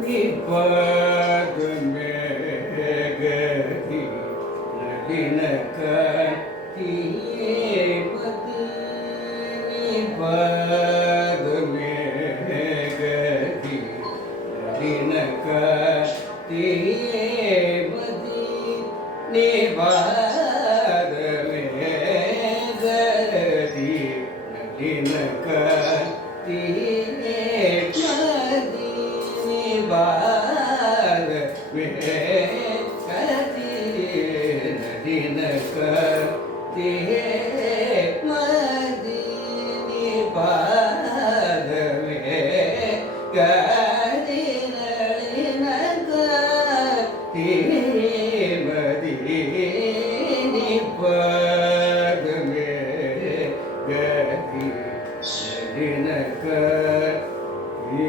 நிற்பது மேகதி நளின கத்தியேபதி நிற்பது மேகதி நளின கத்தியேபதி நிற்பது மேகதி நளின கத்தியேபதி பாத வேகதி நதின கதி மதி பாத வேகதி நளின கதி மதி பாத வேகதி நதின கதி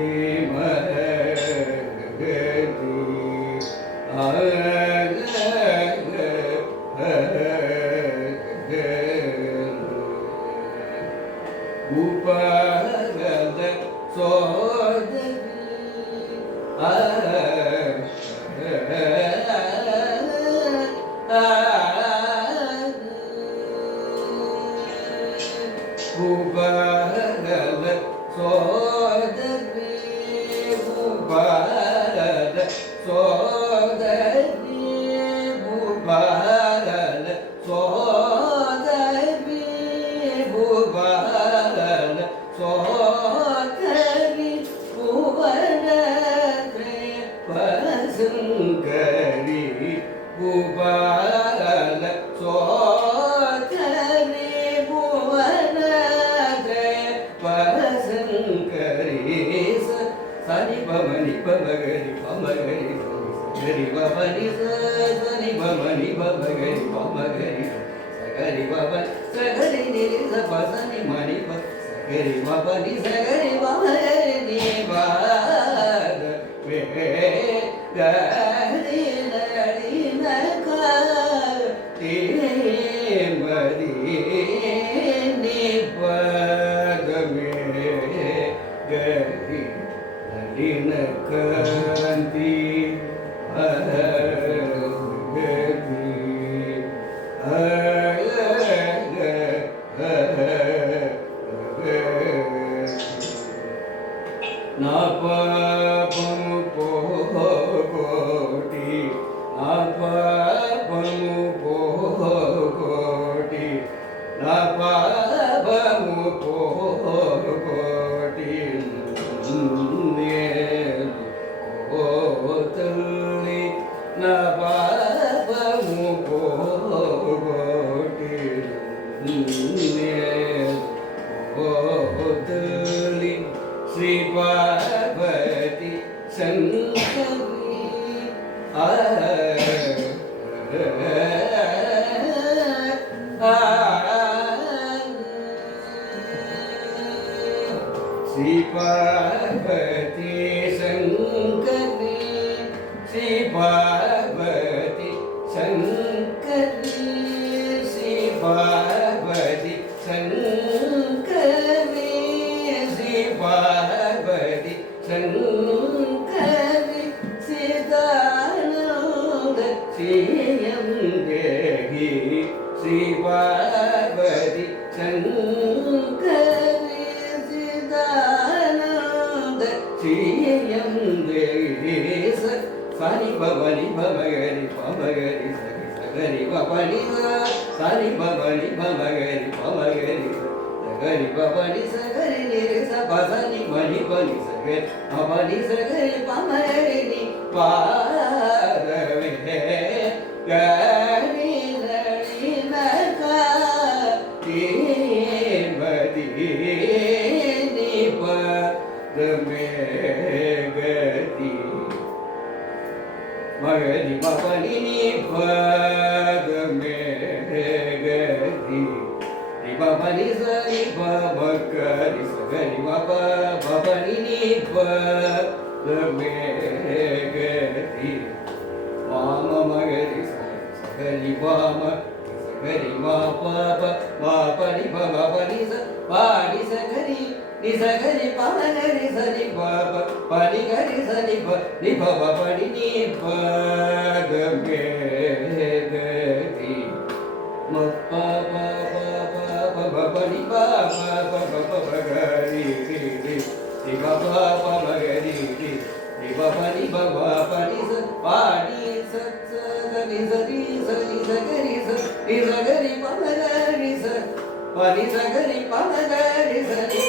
உபகத சோதரி உபகத சோதரி உபகத சோதரி உபகத சோதரி உபகத சோதரி புவனத்ரே பசுங்கரி உபகத சோதரி புவனத்ரே பசுங்கரி சனி பமணி பமகரி பமகரி சரி பமணி சனி பமணி பமகரி பமகரி சகரி பம சகரி நிரி சபசனி மணி ப சகரி பமணி சகரி பமகரி நிபாத வே கரி நடி நகரி மதி நிபாத மே கரி நளின காந்தி నా పాపము పోగొట్టి నా పాపము పోగొట్టి నా పాపము పోగొట్టి కోతల్లి నా పాపము పోగొట్టి కోతల్లి శ్రీ పార్వతి శంకరి శ్రీ పార్వతి శంకరి శ్రీ పార్వతి శంకరి శ్రీ పార్వతి శంకరి శ్రీ పార్వతి శంకరి సీతానంద శ్రీయం దేవి శ్రీ పార్వతి శంకరి సీతానంద శ్రీయం దేవి సని భవని భమగరి పమగరి సగరి భవని సని భవని భమగరి పమగరి సగరి భవని సగరి నిరి సని మణి పని సగరి భవని సగరి పమగరి పాదవే గరి నడిన కాతి మది నిపదమే గతి మగరి పని నిపదమే గతి పని సరి పమగరి సగరి పని నిపదమే గతి మామ మగరి సగరి వామ సగరి మా పని పని స పాడి స ni sa ga ni pa ma ga ri sa ni pa pa pa ni ga ri sa ni pa pa ni ni pa ga ge ge ri ma pa pa pa ni pa pa ga ri ri ri ni pa pa ga ri ri ni pa ni pa ni sa pa ni sa sa ga ni sa ri sa ni sa ga ri sa ni sa ga ri pa ma ga ri sa pa ni sa ga ri pa ma ga ri sa ni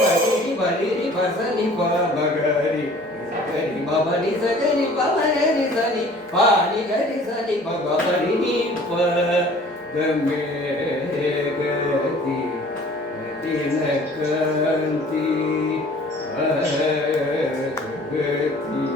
pa ni pa sa ni pa ma ga ri Gari baba ni sa gari baba ni sa ni pa ni gari sa ni baba ni pa game gati dinakanti gati